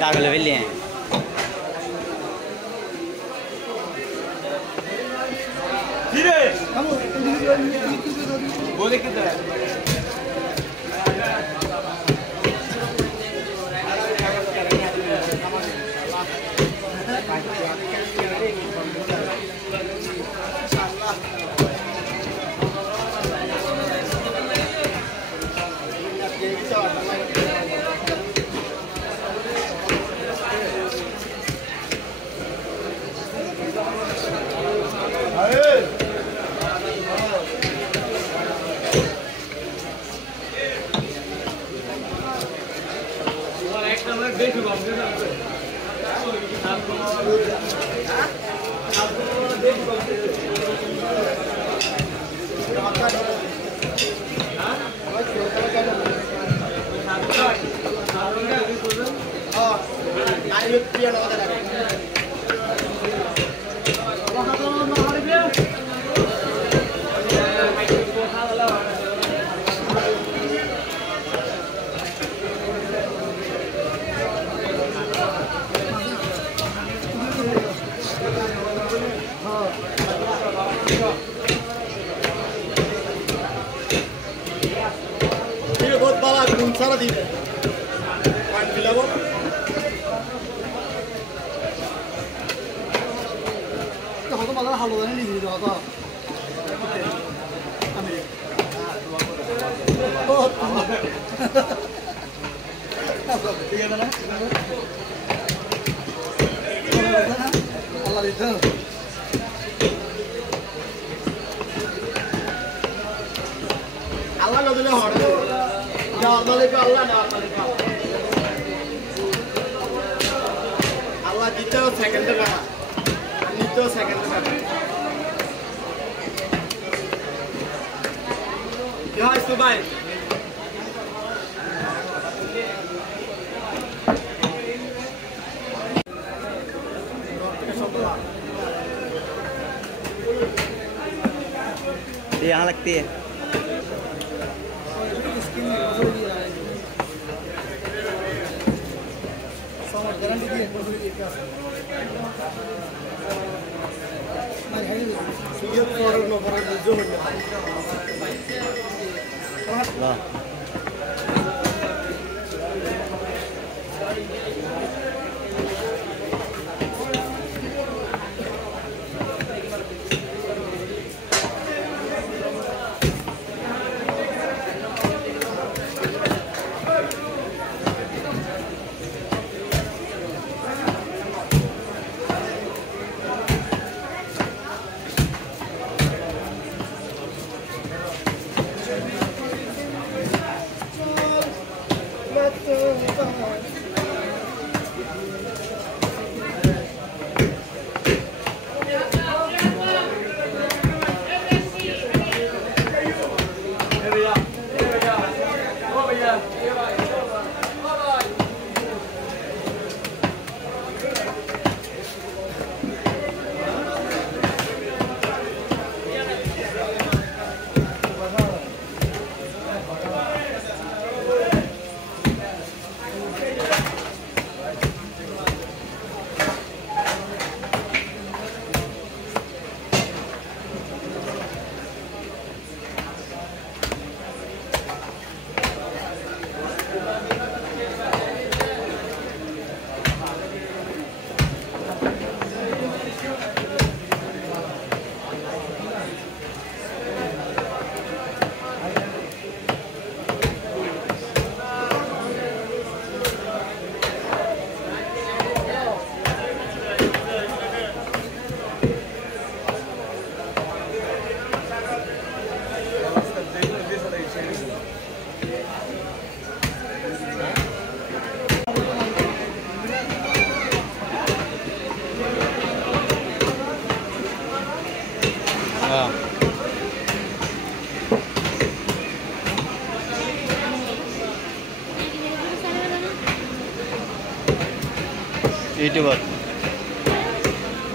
दाग ले लिए हैं वो देख किधर है सारा दिन पानी पिलाओ तो हम तो मतलब हाल होता नहीं लिखी तो ठीक है ना अल्लाह लिखा अल्लाह लोग ने हॉर्न नॉर्मली पे अल्लाह नॉर्मली पे अल्लाह जीते हो सेकंड पे जीते हो सेकंड पे यहाँ इस भाई यहाँ लगती है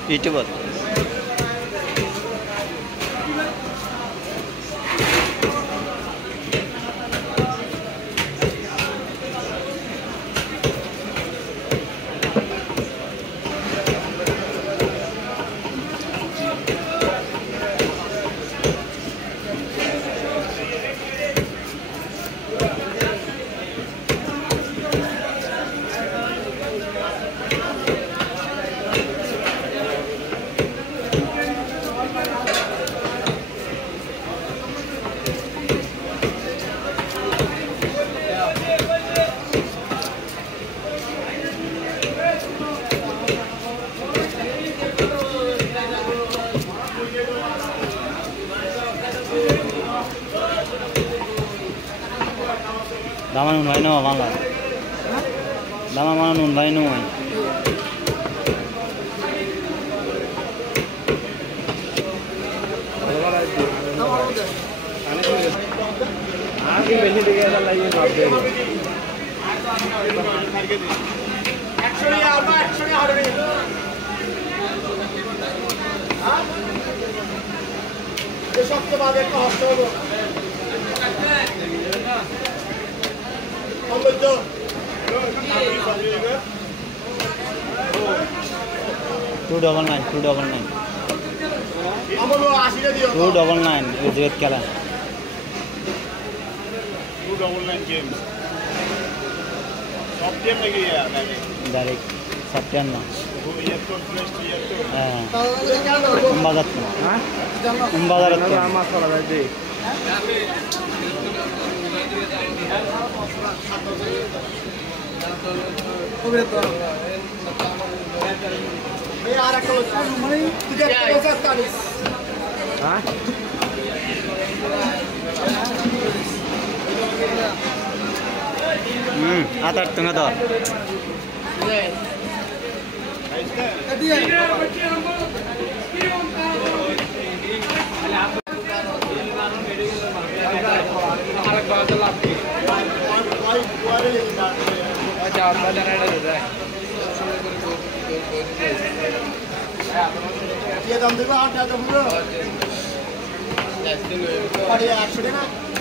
यूट्यूबर দামা নুন ভাই নয় বাংলা দামা মানে নুন ভাই নয় বেশি দিকে লাগিয়ে ভাব দেবে সবচেয়ে বাদে একটা হস্ত হলো 299 299 299 জেদ খেলা 299 गेम सब गेम लगी है डायरेक्ट सप्ताह ना वो एयरपोर्ट प्लेस एयरपोर्ट हां बाजार हां बाजार तो আমার চলা যায় দে ওরে তো এই আর একটা মানে তুই একটা জানিস হ্যাঁ आता तंग तो ये दम देखो 8 दम देखो 800 ना